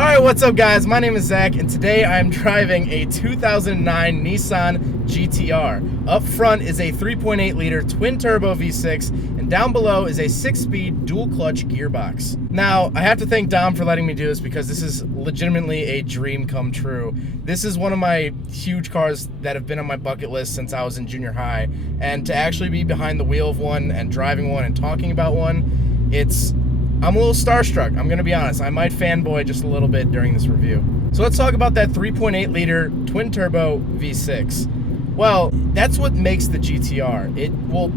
Alright, what's up guys? My name is Zach, and today I'm driving a 2009 Nissan GT-R. Up front is a 3.8 liter twin turbo V6, and down below is a 6-speed dual clutch gearbox. Now, I have to thank Dom for letting me do this because this is legitimately a dream come true. This is one of my huge cars that have been on my bucket list since I was in junior high, and to actually be behind the wheel of one and driving one and talking about one, I'm a little starstruck, I'm gonna be honest. I might fanboy just a little bit during this review. So let's talk about that 3.8 liter twin turbo V6. Well, that's what makes the GT-R.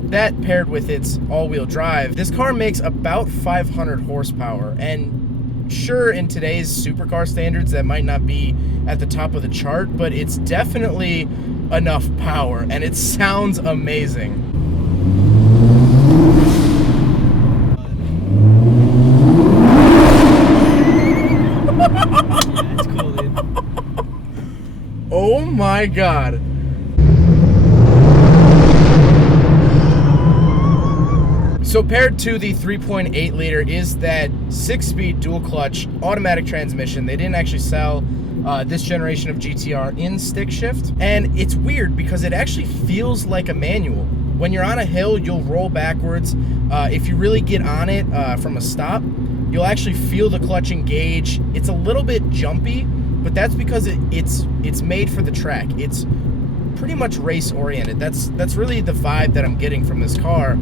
That paired with its all-wheel drive, this car makes about 500 horsepower. And sure, in today's supercar standards, that might not be at the top of the chart, but it's definitely enough power, and it sounds amazing. That's cool, dude. Oh my god. So paired to the 3.8 liter is that 6-speed dual clutch automatic transmission. They didn't actually sell this generation of GT-R in stick shift, and it's weird because it actually feels like a manual. When you're on a hill, you'll roll backwards. If you really get on it from a stop, you'll actually feel the clutch engage. It's a little bit jumpy, but that's because it's made for the track. It's pretty much race oriented. That's really the vibe that I'm getting from this car,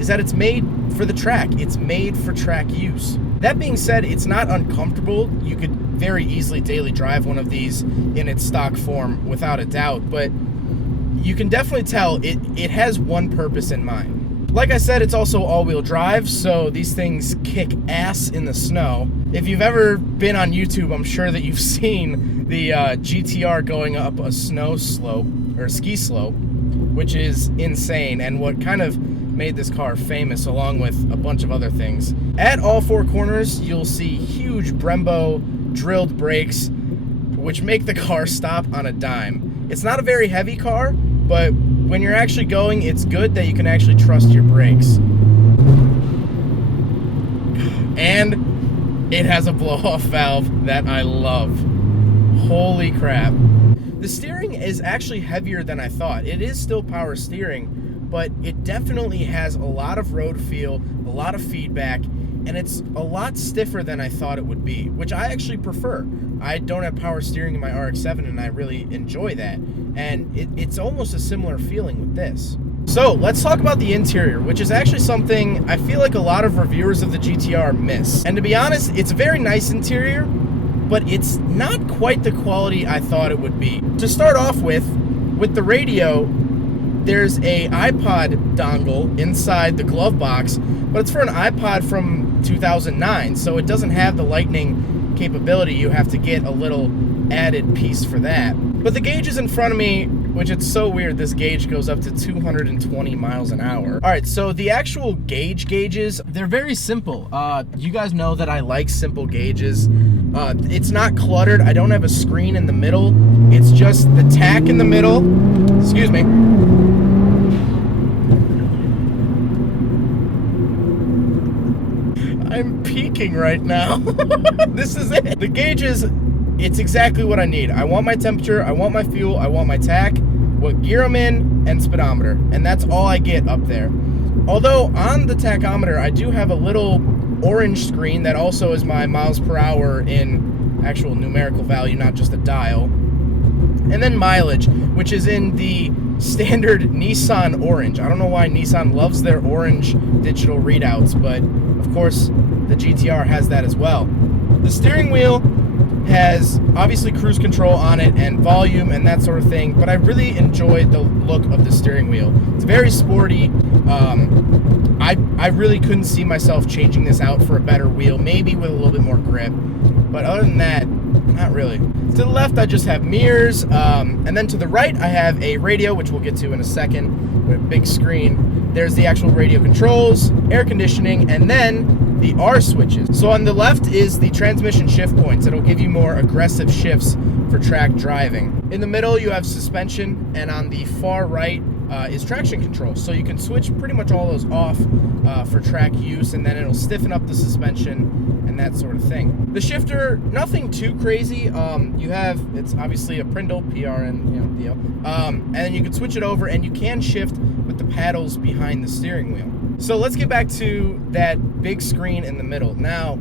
is that it's made for the track. It's made for track use. That being said, it's not uncomfortable. You could very easily daily drive one of these in its stock form without a doubt, but you can definitely tell it has one purpose in mind. Like I said, it's also all-wheel drive, so these things kick ass in the snow. If you've ever been on YouTube, I'm sure that you've seen the GT-R going up a snow slope, or ski slope, which is insane, and what kind of made this car famous, along with a bunch of other things. At all four corners, you'll see huge Brembo drilled brakes, which make the car stop on a dime. It's not a very heavy car, but when you're actually going, it's good that you can actually trust your brakes. And it has a blow-off valve that I love. Holy crap. The steering is actually heavier than I thought. It is still power steering, but it definitely has a lot of road feel, a lot of feedback, and it's a lot stiffer than I thought it would be, which I actually prefer. I don't have power steering in my RX-7, and I really enjoy that. And it's almost a similar feeling with this. So let's talk about the interior, which is actually something I feel like a lot of reviewers of the GT-R miss. And to be honest, it's a very nice interior, but it's not quite the quality I thought it would be. To start off with the radio, there's a iPod dongle inside the glove box, but it's for an iPod from 2009, so it doesn't have the lightning capability. You have to get a little added piece for that. But the gauges in front of me, which it's so weird, this gauge goes up to 220 miles an hour. All right, so the actual gauges, they're very simple. You guys know that I like simple gauges. It's not cluttered. I don't have a screen in the middle. It's just the tack in the middle. Excuse me. I'm peaking right now. This is it. The gauges, it's exactly what I need. I want my temperature, I want my fuel, I want my tack, what gear I'm in, and speedometer. And that's all I get up there. Although on the tachometer, I do have a little orange screen that also is my miles per hour in actual numerical value, not just a dial. And then mileage, which is in the standard Nissan orange. I don't know why Nissan loves their orange digital readouts, but of course the GT-R has that as well. The steering wheel has obviously cruise control on it and volume and that sort of thing, but I really enjoyed the look of the steering wheel. It's very sporty. I really couldn't see myself changing this out for a better wheel, maybe with a little bit more grip, but other than that, not really. To the left, I just have mirrors, and then to the right, I have a radio, which we'll get to in a second, with a big screen. There's the actual radio controls, air conditioning, and then the R switches. So on the left is the transmission shift points. It'll give you more aggressive shifts for track driving. In the middle, you have suspension, and on the far right is traction control. So you can switch pretty much all those off for track use, and then it'll stiffen up the suspension and that sort of thing. The shifter, nothing too crazy. It's obviously a Prindle, PRN, deal. And then you can switch it over, and you can shift with the paddles behind the steering wheel. So let's get back to that big screen in the middle. Now,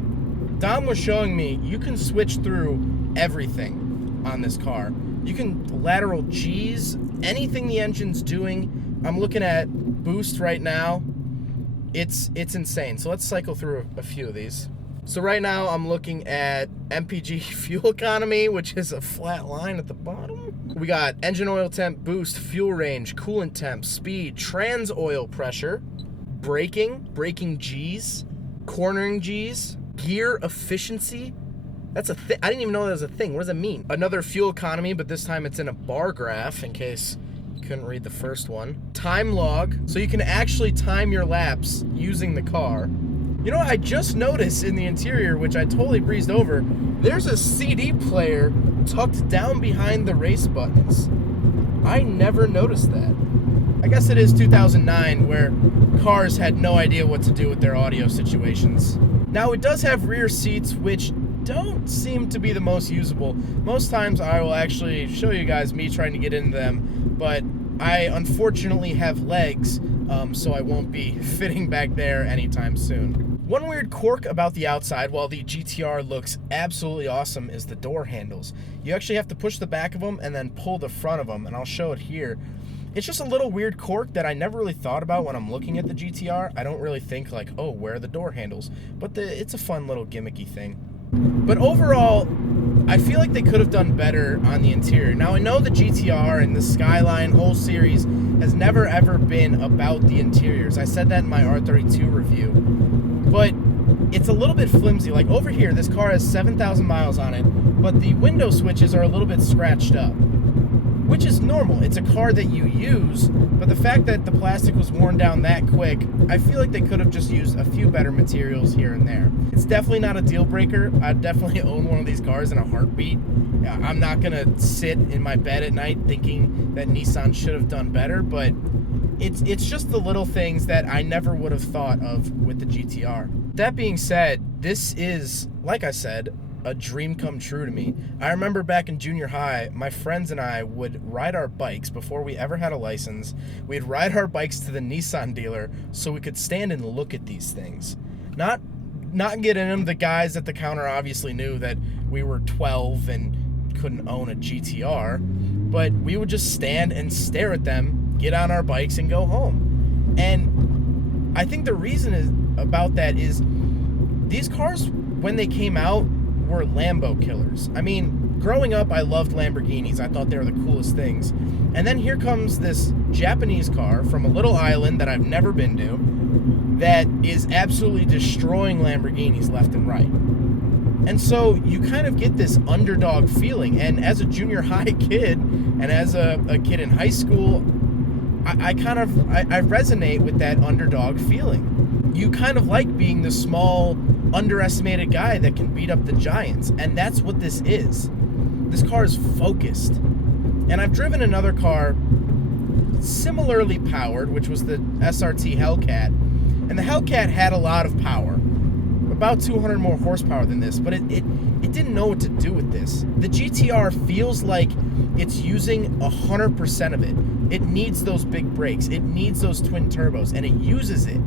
Dom was showing me you can switch through everything on this car. You can lateral G's, anything the engine's doing. I'm looking at boost right now. It's insane. So let's cycle through a few of these. So right now I'm looking at Mpg Fuel Economy, which is a flat line at the bottom. We got engine oil temp, boost, fuel range, coolant temp, speed, trans oil pressure, braking G's, cornering G's, gear efficiency. That's a thing. I didn't even know that was a thing. What does it mean? Another fuel economy, but this time it's in a bar graph in case you couldn't read the first one. Time log, so you can actually time your laps using the car. You know what I just noticed in the interior, which I totally breezed over, there's a CD player tucked down behind the race buttons. I never noticed that. I guess it is 2009, where cars had no idea what to do with their audio situations. Now, it does have rear seats, which don't seem to be the most usable. Most times I will actually show you guys me trying to get into them, but I unfortunately have legs, so I won't be fitting back there anytime soon. One weird quirk about the outside, while the GT-R looks absolutely awesome, is the door handles. You actually have to push the back of them and then pull the front of them, and I'll show it here. It's just a little weird quirk that I never really thought about when I'm looking at the GT-R. I don't really think like, oh, where are the door handles? But it's a fun little gimmicky thing. But overall, I feel like they could have done better on the interior. Now, I know the GT-R and the Skyline whole series has never ever been about the interiors. I said that in my R32 review. But it's a little bit flimsy. Like over here, this car has 7,000 miles on it, but the window switches are a little bit scratched up, which is normal. It's a car that you use, but the fact that the plastic was worn down that quick, I feel like they could have just used a few better materials here and there. It's definitely not a deal breaker. I'd definitely own one of these cars in a heartbeat. I'm not gonna sit in my bed at night thinking that Nissan should have done better, but it's just the little things that I never would have thought of with the GT-R. That being said, this is, like I said, a dream come true to me. I remember back in junior high, my friends and I would ride our bikes before we ever had a license. We'd ride our bikes to the Nissan dealer so we could stand and look at these things. Not get in them. The guys at the counter obviously knew that we were 12 and couldn't own a GT-R, but we would just stand and stare at them, get on our bikes, and go home. And I think the reason about that is these cars, when they came out, were Lambo killers. I mean, growing up, I loved Lamborghinis. I thought they were the coolest things. And then here comes this Japanese car from a little island that I've never been to that is absolutely destroying Lamborghinis left and right. And so you kind of get this underdog feeling. And as a junior high kid and as a kid in high school, I resonate with that underdog feeling. You kind of like being the small, underestimated guy that can beat up the giants, and that's what this is. This car is focused. And I've driven another car similarly powered, which was the SRT Hellcat, and the Hellcat had a lot of power, about 200 more horsepower than this, but it didn't know what to do with this. The GT-R feels like it's using 100% of it. It needs those big brakes, it needs those twin turbos, and it uses it.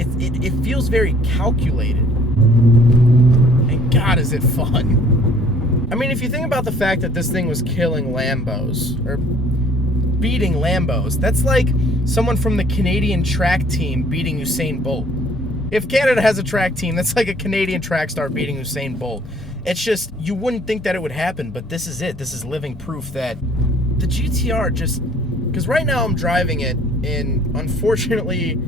It feels very calculated. And God, is it fun. I mean, if you think about the fact that this thing was killing Lambos, or beating Lambos, that's like someone from the Canadian track team beating Usain Bolt. If Canada has a track team, that's like a Canadian track star beating Usain Bolt. It's just, you wouldn't think that it would happen, but this is it. This is living proof that the GT-R just, because right now I'm driving it in, unfortunately,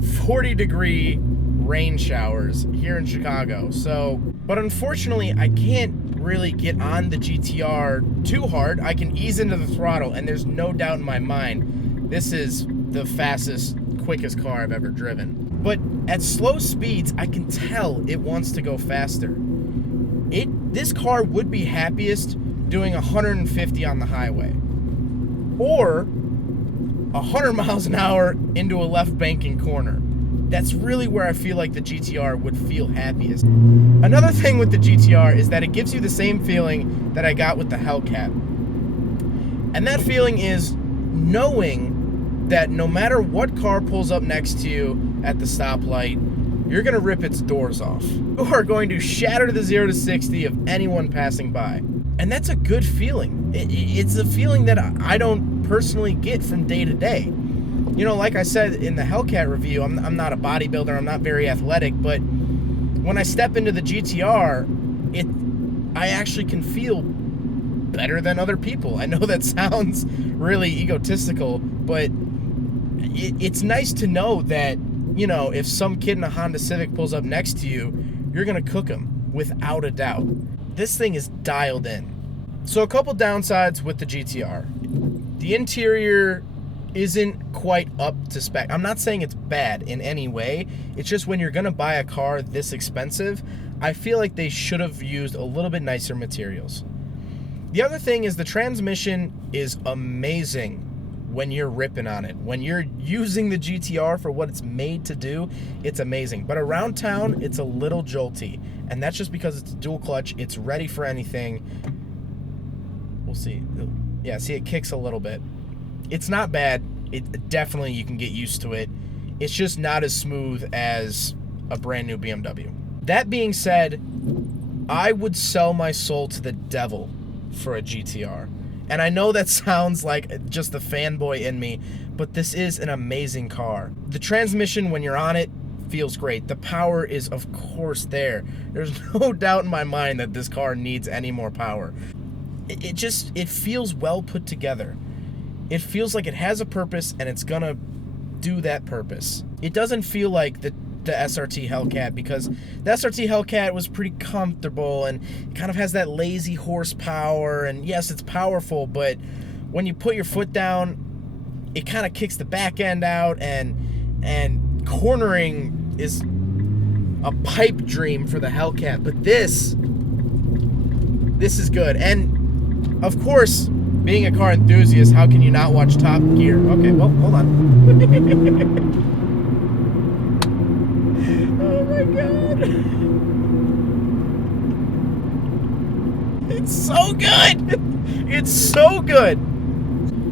40-degree rain showers here in Chicago. So, but unfortunately, I can't really get on the GT-R too hard. I can ease into the throttle, and there's no doubt in my mind, this is the fastest, quickest car I've ever driven. But at slow speeds, I can tell it wants to go faster. This car would be happiest doing 150 on the highway, or 100 miles an hour into a left banking corner. That's really where I feel like the GT-R would feel happiest. Another thing with the GT-R is that it gives you the same feeling that I got with the Hellcat. And that feeling is knowing that no matter what car pulls up next to you at the stoplight, you're going to rip its doors off. You are going to shatter the 0 to 60 of anyone passing by. And that's a good feeling. It's a feeling that I don't personally get from day to day. You know, like I said in the Hellcat review, I'm not a bodybuilder, I'm not very athletic, but when I step into the GT-R, I actually can feel better than other people. I know that sounds really egotistical, but it's nice to know that, you know, if some kid in a Honda Civic pulls up next to you, you're going to cook him without a doubt. This thing is dialed in. So a couple downsides with the GT-R. The interior isn't quite up to spec. I'm not saying it's bad in any way. It's just when you're going to buy a car this expensive, I feel like they should have used a little bit nicer materials. The other thing is the transmission is amazing when you're ripping on it. When you're using the GT-R for what it's made to do, it's amazing. But around town, it's a little jolty. And that's just because it's dual clutch. It's ready for anything. We'll see. Yeah, see, it kicks a little bit. It's not bad. It definitely, you can get used to it. It's just not as smooth as a brand new BMW. That being said, I would sell my soul to the devil for a GT-R. And I know that sounds like just the fanboy in me, but this is an amazing car. The transmission, when you're on it, feels great. The power is, of course, there. There's no doubt in my mind that this car needs any more power. It feels well put together. It feels like it has a purpose, and it's gonna do that purpose. It doesn't feel like the SRT Hellcat, because the SRT Hellcat was pretty comfortable and kind of has that lazy horsepower, and yes, it's powerful, but when you put your foot down, it kind of kicks the back end out, and cornering is a pipe dream for the Hellcat. But this is good. And of course, being a car enthusiast, how can you not watch Top Gear? Okay, well, hold on. Oh my God. It's so good. It's so good.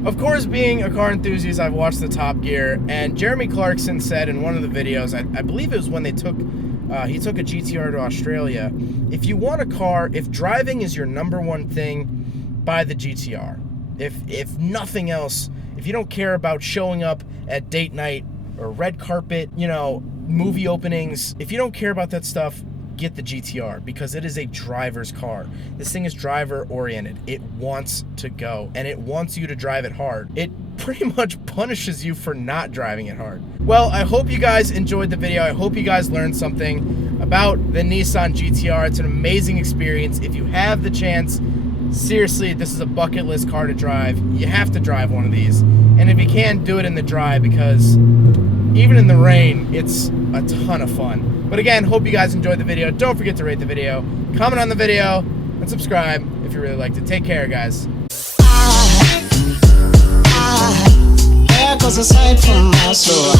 Of course, being a car enthusiast, I've watched the Top Gear, and Jeremy Clarkson said in one of the videos, I believe it was when he took a GT-R to Australia, if you want a car, if driving is your number one thing, buy the GT-R. If nothing else, if you don't care about showing up at date night or red carpet, you know, movie openings, if you don't care about that stuff, get the GT-R, because it is a driver's car. This thing is driver oriented. It wants to go, and it wants you to drive it hard. It pretty much punishes you for not driving it hard. Well, I hope you guys enjoyed the video. I hope you guys learned something about the Nissan GT-R. It's an amazing experience. If you have the chance, seriously, this is a bucket list car to drive. You have to drive one of these. And if you can, do it in the dry, because even in the rain, it's a ton of fun. But again, hope you guys enjoyed the video. Don't forget to rate the video, comment on the video, and subscribe if you really liked it. Take care, guys. There goes a sight from my soul.